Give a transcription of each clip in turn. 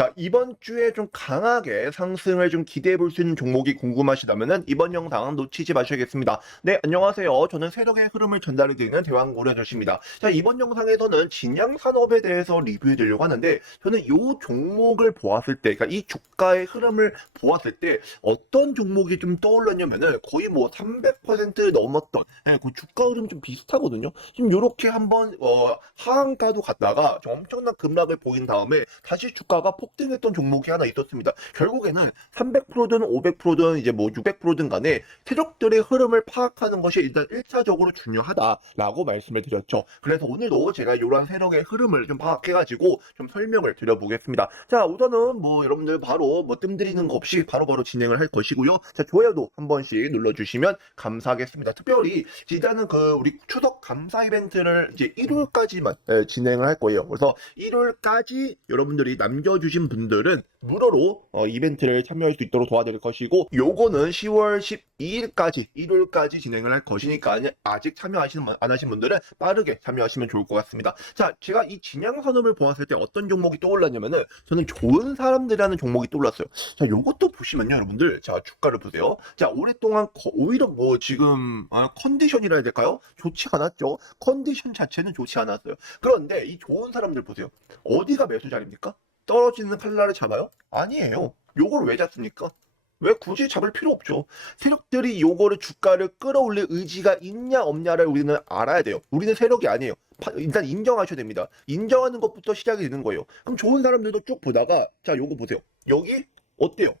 자, 이번 주에 좀 강하게 상승을 좀 기대해 볼 수 있는 종목이 궁금하시다면은 이번 영상 놓치지 마셔야겠습니다. 네, 안녕하세요. 저는 세력의 흐름을 전달해 드리는 대왕고려조씨입니다. 자, 이번 영상에서는 진양 산업에 대해서 리뷰해 드리려고 하는데 저는 이 종목을 보았을 때, 그러니까 이 주가의 흐름을 보았을 때 어떤 종목이 좀 떠올랐냐면은 거의 뭐 300% 넘었던 예, 그 주가 흐름 좀 비슷하거든요. 지금 요렇게 한번 어, 하한가도 갔다가 좀 엄청난 급락을 보인 다음에 다시 주가가 폭 등했던 종목이 하나 있었습니다. 결국에는 300%든 500%든 이제 뭐 600%든 간에 세력들의 흐름을 파악하는 것이 일단 1차적으로 중요하다라고 말씀을 드렸죠. 그래서 오늘도 제가 이러한 세력의 흐름을 좀 파악해가지고 좀 설명을 드려보겠습니다. 자, 우선은 뭐 여러분들 바로 뭐 뜸들이는 거 없이 바로바로 진행을 할 것이고요. 자, 좋아요도 한 번씩 눌러주시면 감사하겠습니다. 특별히 일단은 그 우리 추석 감사 이벤트를 이제 1월까지만 진행을 할 거예요. 그래서 1월까지 여러분들이 남겨주신 분들은 무료로 어, 이벤트를 참여할 수 있도록 도와드릴 것이고 요거는 10월 12일까지 1월까지 진행을 할 것이니까 아직 참여하시는 분- 안 하신 분들은 빠르게 참여하시면 좋을 것 같습니다. 자, 제가 이 진양 산업을 보았을 때 어떤 종목이 떠올랐냐면은 저는 좋은 사람들이라는 종목이 떠올랐어요. 자, 요것도 보시면요, 여러분들. 자, 주가를 보세요. 자, 오랫동안 거- 오히려 뭐 지금 아, 컨디션이라 해야 될까요? 좋지 않았죠. 컨디션 자체는 좋지 않았어요. 그런데 이 좋은 사람들 보세요. 어디가 매수 자리입니까? 떨어지는 칼날을 잡아요? 아니에요. 요걸 왜 잡습니까? 왜 굳이 잡을 필요 없죠. 세력들이 요거를 주가를 끌어올릴 의지가 있냐 없냐를 우리는 알아야 돼요. 우리는 세력이 아니에요. 파- 일단 인정하셔야 됩니다. 인정하는 것부터 시작이 되는 거예요. 그럼 좋은 사람들도 쭉 보다가 자 요거 보세요. 여기 어때요?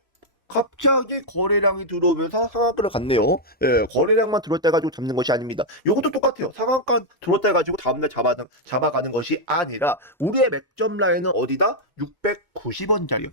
갑자기 거래량이 들어오면서 상한가를 갔네요. 예, 거래량만 들어왔다 해가지고 잡는 것이 아닙니다. 요것도 똑같아요. 상한가 들어왔다 해가지고 다음날 잡아, 잡아가는 것이 아니라 우리의 맥점 라인은 어디다? 690원짜리요. 요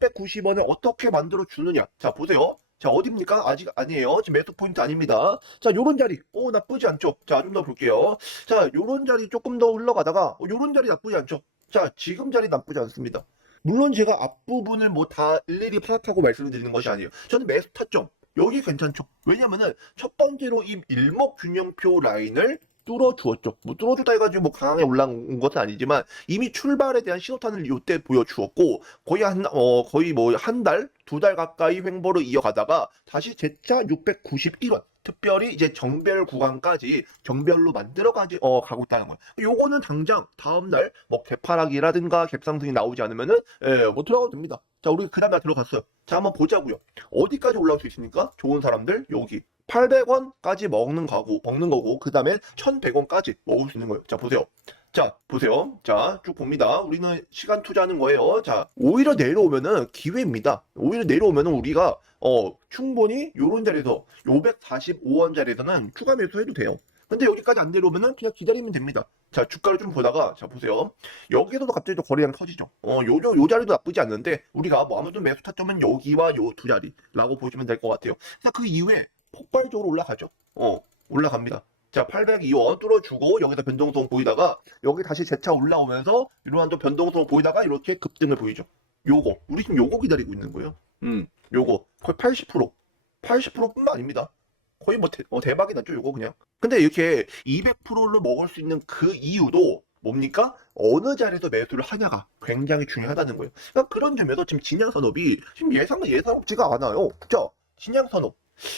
690원을 어떻게 만들어 주느냐? 자 보세요. 자 어디입니까? 아직 아니에요. 지금 매수 포인트 아닙니다. 자 요런 자리, 오 나쁘지 않죠? 자 좀 더 볼게요. 자 요런 자리 조금 더 올라가다가 어, 요런 자리 나쁘지 않죠? 자 지금 자리 나쁘지 않습니다. 물론 제가 앞부분을 뭐 다 일일이 파악하고 말씀을 드리는 것이 아니에요. 저는 매수 타점 여기 괜찮죠? 왜냐면은 첫 번째로 이 일목균형표 라인을 뚫어주었죠. 뭐 뚫어주다 해가지고 뭐 강하게 올라온 것은 아니지만 이미 출발에 대한 신호탄을 이때 보여주었고 거의 한 어 거의 뭐 한 달, 두 달 가까이 횡보를 이어가다가 다시 재차 691원. 특별히 이제 정별 구간까지 정별로 만들어가지 어 가고 있다는 거예요. 요거는 당장 다음 날 뭐 개파락이라든가 갭상승이 나오지 않으면은 예뭐 들어가도 됩니다. 자 우리 그 다음 날 들어갔어요. 자 한번 보자고요. 어디까지 올라올 수 있습니까? 좋은 사람들 여기 800원까지 먹는 거고 먹는 거고 그 다음에 1,100원까지 먹을 수 있는 거예요. 자 보세요. 자 보세요. 자 쭉 봅니다. 우리는 시간 투자하는 거예요. 자 오히려 내려오면은 기회입니다. 오히려 내려오면은 우리가 어 충분히 요런 자리에서 545원 자리에서는 추가 매수해도 돼요. 근데 여기까지 안 내려오면은 그냥 기다리면 됩니다. 자 주가를 좀 보다가 자 보세요. 여기서도 갑자기 또 거래량 터지죠. 어 요 요, 요 자리도 나쁘지 않는데 우리가 뭐 아무튼 매수 타점은 여기와 요 두 자리라고 보시면 될 것 같아요. 자 그 이후에 폭발적으로 올라가죠. 어 올라갑니다. 자 802원 뚫어주고 여기서 변동성 보이다가 여기 다시 재차 올라오면서 이러한 또 변동성 보이다가 이렇게 급등을 보이죠. 요거 우리 지금 요거 기다리고 있는 거예요. 음 요거 거의 80% 80%뿐만 아닙니다. 거의 뭐 대, 박이 났죠 요거 그냥. 근데 이렇게 200%를 먹을 수 있는 그 이유도 뭡니까? 어느 자리에서 매수를 하냐가 굉장히 중요하다는 거예요. 그러니까 그런 점에서 지금 진양산업이 지금 예상 예사롭지가 않아요. 그죠? 진양산업.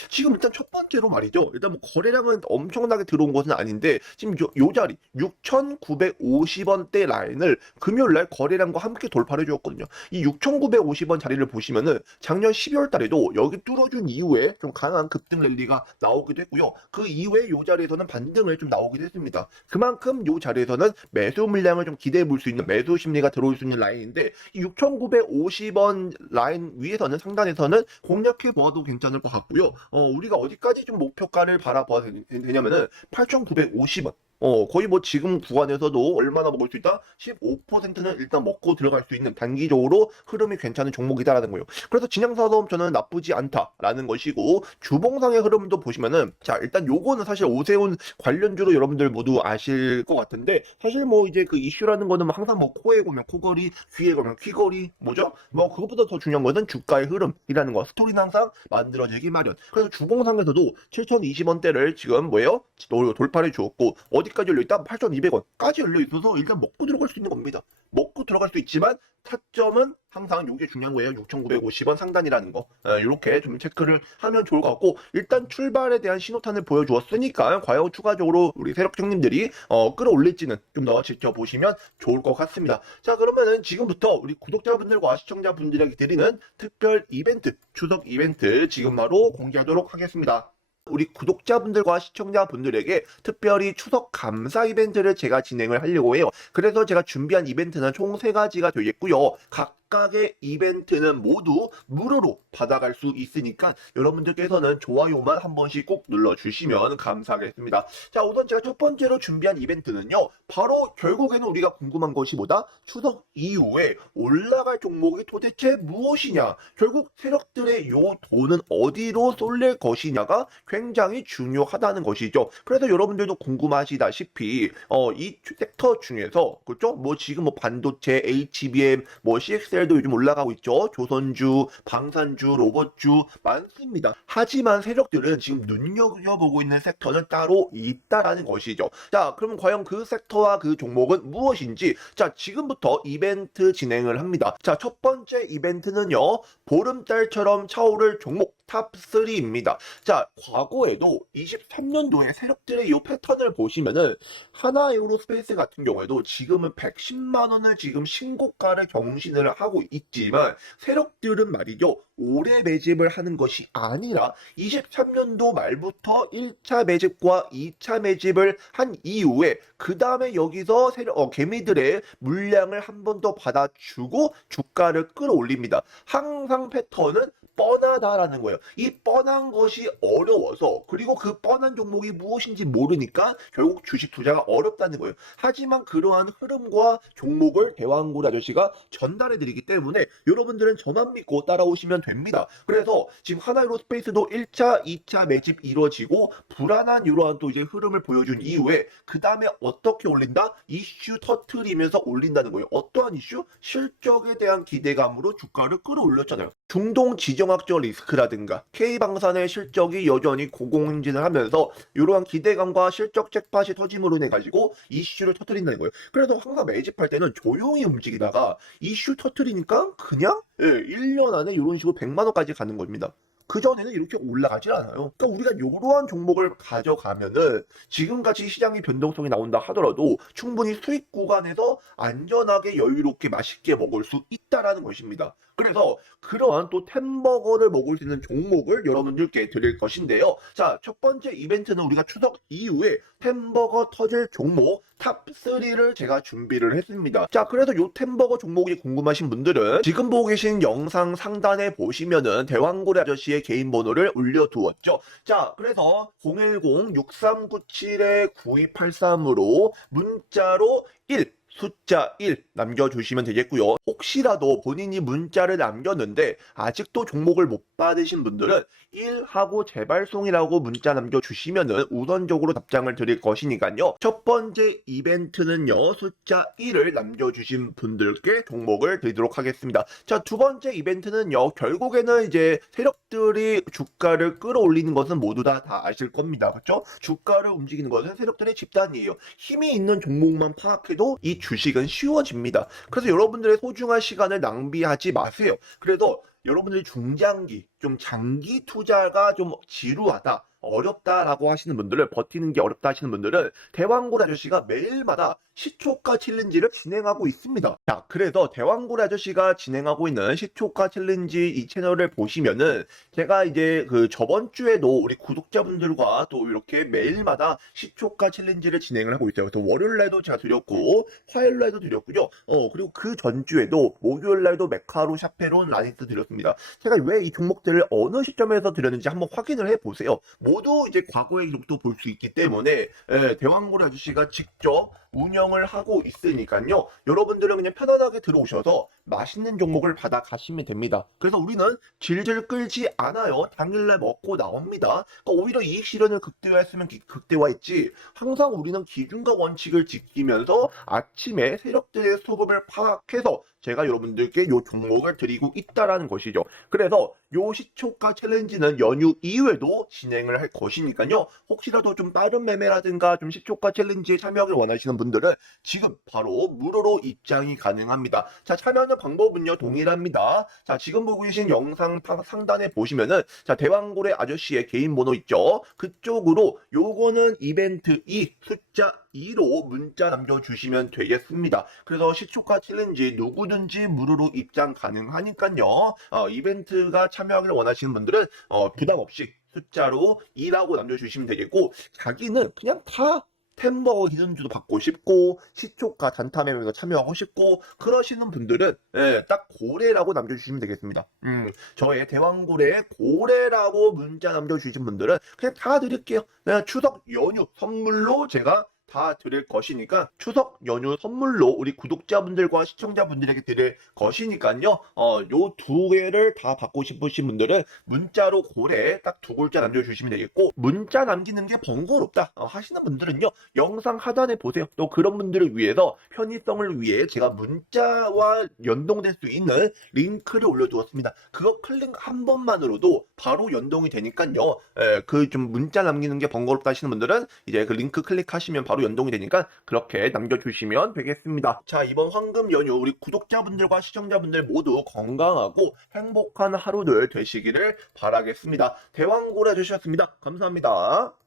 지금 일단 첫 번째로 말이죠. 일단 뭐 거래량은 엄청나게 들어온 것은 아닌데 지금 요, 요 자리 6,950원대 라인을 금요일 날 거래량과 함께 돌파를 해주었거든요. 이 6,950원 자리를 보시면은 작년 12월 달에도 여기 뚫어준 이후에 좀 강한 급등 랠리가 나오기도 했고요. 그 이후에 요 자리에서는 반등을 좀 나오기도 했습니다. 그만큼 요 자리에서는 매수 물량을 좀 기대해 볼 수 있는 매수 심리가 들어올 수 있는 라인인데 이 6,950원 라인 위에서는 상단에서는 공략해 보아도 괜찮을 것 같고요. 어, 우리가 어디까지 좀 목표가를 바라봐야 되- 되냐면은 8,950원. 어, 거의 뭐 지금 구간에서도 얼마나 먹을 수 있다? 15%는 일단 먹고 들어갈 수 있는 단기적으로 흐름이 괜찮은 종목이다라는 거예요. 그래서 진양산업 저는 나쁘지 않다라는 것이고 주봉상의 흐름도 보시면은 자 일단 요거는 사실 오세훈 관련주로 여러분들 모두 아실 것 같은데 사실 뭐 이제 그 이슈라는 거는 뭐 항상 뭐 코에 걸면 코걸이 귀에 걸면 귀걸이 뭐죠? 뭐 그것보다 더 중요한 것은 주가의 흐름이라는 거 스토리는 항상 만들어지기 마련. 그래서 주봉상에서도 7,020원대를 지금 뭐예요? 돌- 돌파를 주었고 어디 어디까지 열려있다? 8,200원까지 열려있어서 일단 먹고 들어갈 수 있는 겁니다. 먹고 들어갈 수 있지만 타점은 항상 이게 중요한 거예요. 6,950원 상단이라는 거. 이렇게 좀 체크를 하면 좋을 것 같고 일단 출발에 대한 신호탄을 보여주었으니까 과연 추가적으로 우리 세력 형님들이 어, 끌어올릴지는 좀 더 지켜보시면 좋을 것 같습니다. 자 그러면은 지금부터 우리 구독자분들과 시청자분들에게 드리는 특별 이벤트 추석 이벤트 지금 바로 공개하도록 하겠습니다. 우리 구독자분들과 시청자분들에게 특별히 추석 감사 이벤트를 제가 진행을 하려고 해요. 그래서 제가 준비한 이벤트는 총세 가지가 되겠고요. 각 각의 이벤트는 모두 무료로 받아갈 수 있으니까 여러분들께서는 좋아요만 한 번씩 꼭 눌러주시면 감사하겠습니다. 자, 우선 제가 첫 번째로 준비한 이벤트는요. 바로 결국에는 우리가 궁금한 것이 뭐다? 추석 이후에 올라갈 종목이 도대체 무엇이냐? 결국 세력들의 요 돈은 어디로 쏠릴 것이냐가 굉장히 중요하다는 것이죠. 그래서 여러분들도 궁금하시다시피 어, 이 섹터 중에서 그렇죠? 뭐 지금 뭐 반도체, HBM, 뭐 CXL 도 요즘 올라가고 있죠. 조선주, 방산주, 로봇주 많습니다. 하지만 세력들은 지금 눈여겨보고 있는 섹터는 따로 있다라는 것이죠. 자, 그러면 과연 그 섹터와 그 종목은 무엇인지 자, 지금부터 이벤트 진행을 합니다. 자, 첫 번째 이벤트는요. 보름달처럼 차오를 종목 탑3입니다. 자, 과거에도 23년도에 세력들의 이 패턴을 보시면은 하나 에어로스페이스 같은 경우에도 지금은 110만 원을 지금 신고가를 경신을 하고 있지만 세력들은 말이죠. 올해 매집을 하는 것이 아니라 23년도 말부터 1차 매집과 2차 매집을 한 이후에 그 다음에 여기서 세력, 어, 개미들의 물량을 한 번 더 받아주고 주가를 끌어올립니다. 항상 패턴은 뻔하다라는 거예요. 이 뻔한 것이 어려워서 그리고 그 뻔한 종목이 무엇인지 모르니까 결국 주식 투자가 어렵다는 거예요. 하지만 그러한 흐름과 종목을 대왕골 아저씨가 전달해 드리기 때문에 여러분들은 저만 믿고 따라오시면 됩니다. 그래서 지금 하나이로 스페이스도 1차, 2차 매집 이루어지고 불안한 이러한 또 이제 흐름을 보여준 이후에 그 다음에 어떻게 올린다? 이슈 터트리면서 올린다는 거예요. 어떠한 이슈? 실적에 대한 기대감으로 주가를 끌어올렸잖아요. 중동 지정학적 리스크라든가 K방산의 실적이 여전히 고공행진을 하면서 이러한 기대감과 실적 잭팟이 터짐으로 인해 가지고 이슈를 터트린다는 거예요. 그래서 항상 매집할 때는 조용히 움직이다가 이슈 터트리니까 그냥 예, 1년 안에 이런 식으로 100만 원까지 가는 겁니다. 그전에는 이렇게 올라가질 않아요. 그러니까 우리가 이러한 종목을 가져가면은 지금같이 시장의 변동성이 나온다 하더라도 충분히 수익 구간에서 안전하게 여유롭게 맛있게 먹을 수 있다라는 것입니다. 그래서 그러한 또 템버거를 먹을 수 있는 종목을 여러분들께 드릴 것인데요. 자, 첫 번째 이벤트는 우리가 추석 이후에 템버거 터질 종목 탑3를 제가 준비를 했습니다. 자, 그래서 요 템버거 종목이 궁금하신 분들은 지금 보고 계신 영상 상단에 보시면은 대왕고래 아저씨의 개인 번호를 올려두었죠. 자, 그래서 010-6397-9283으로 문자로 1 숫자 1 남겨주시면 되겠고요. 혹시라도 본인이 문자를 남겼는데 아직도 종목을 못 받으신 분들은 1하고 재발송이라고 문자 남겨주시면은 우선적으로 답장을 드릴 것이니까요. 첫 번째 이벤트는요. 숫자 1을 남겨주신 분들께 종목을 드리도록 하겠습니다. 자, 두 번째 이벤트는요. 결국에는 이제 세력들이 주가를 끌어올리는 것은 모두 다, 다 아실 겁니다. 그렇죠? 주가를 움직이는 것은 세력들의 집단이에요. 힘이 있는 종목만 파악해도 이 주식은 쉬워집니다. 그래서 여러분들의 소중한 시간을 낭비하지 마세요. 그래도 여러분들이 중장기, 좀 장기 투자가 좀 지루하다. 어렵다라고 하시는 분들을 버티는 게 어렵다 하시는 분들은 대왕골 아저씨가 매일마다 시초가 챌린지를 진행하고 있습니다. 자, 그래서 대왕골 아저씨가 진행하고 있는 시초가 챌린지 이 채널을 보시면은 제가 이제 그 저번 주에도 우리 구독자분들과 또 이렇게 매일마다 시초가 챌린지를 진행을 하고 있어요. 그래서 월요일 날도 제가 드렸고 화요일 날도 드렸고요. 어, 그리고 그 전주에도 목요일 날도 메카로 샤페론 라니스 드렸습니다. 제가 왜 이 종목들을 어느 시점에서 드렸는지 한번 확인을 해 보세요. 모두 이제 과거의 기록도 볼 수 있기 때문에 예, 대왕골 아저씨가 직접 운영을 하고 있으니까요. 여러분들은 그냥 편안하게 들어오셔서 맛있는 종목을 받아 가시면 됩니다. 그래서 우리는 질질 끌지 않아요. 당일날 먹고 나옵니다. 그러니까 오히려 이익 실현을 극대화했으면 기- 극대화했지. 항상 우리는 기준과 원칙을 지키면서 아침에 세력들의 소급을 파악해서 제가 여러분들께 요 종목을 드리고 있다라는 것이죠. 그래서 요 시초가 챌린지는 연휴 이후에도 진행을 할 것이니까요. 혹시라도 좀 빠른 매매라든가 좀 시초가 챌린지에 참여하길 원하시는 분들은 지금 바로 무료로 입장이 가능합니다. 자, 참여하는 방법은요, 동일합니다. 자, 지금 보고 계신 영상 상- 상단에 보시면은, 자, 대왕고래 아저씨의 개인 번호 있죠? 그쪽으로 요거는 이벤트 2, 숫자 2로 문자 남겨주시면 되겠습니다. 그래서 시초가 챌린지 누구든지 무료로 입장 가능하니까요. 어, 이벤트가 참여하기를 원하시는 분들은 어, 부담 없이 숫자로 2라고 남겨주시면 되겠고, 자기는 그냥 다 템버거 히든주도 받고 싶고 시초가 단타매매도 참여하고 싶고 그러시는 분들은 예, 딱 고래라고 남겨주시면 되겠습니다. 음, 저의 대왕고래 고래라고 문자 남겨주신 분들은 그냥 다 드릴게요. 그냥 추석 연휴 선물로 제가 다 드릴 것이니까 추석 연휴 선물로 우리 구독자분들과 시청자분들에게 드릴 것이니까요. 어, 요 두 개를 다 받고 싶으신 분들은 문자로 고래 딱 두 글자 남겨주시면 되겠고 문자 남기는 게 번거롭다 어, 하시는 분들은요. 영상 하단에 보세요. 또 그런 분들을 위해서 편의성을 위해 제가 문자와 연동될 수 있는 링크를 올려두었습니다. 그거 클릭 한 번만으로도 바로 연동이 되니까요. 그 좀 문자 남기는 게 번거롭다 하시는 분들은 이제 그 링크 클릭하시면 바로 연동이 되니까 그렇게 남겨주시면 되겠습니다. 자, 이번 황금 연휴 우리 구독자분들과 시청자분들 모두 건강하고 행복한 하루들 되시기를 바라겠습니다. 대왕고래 주셨습니다. 감사합니다.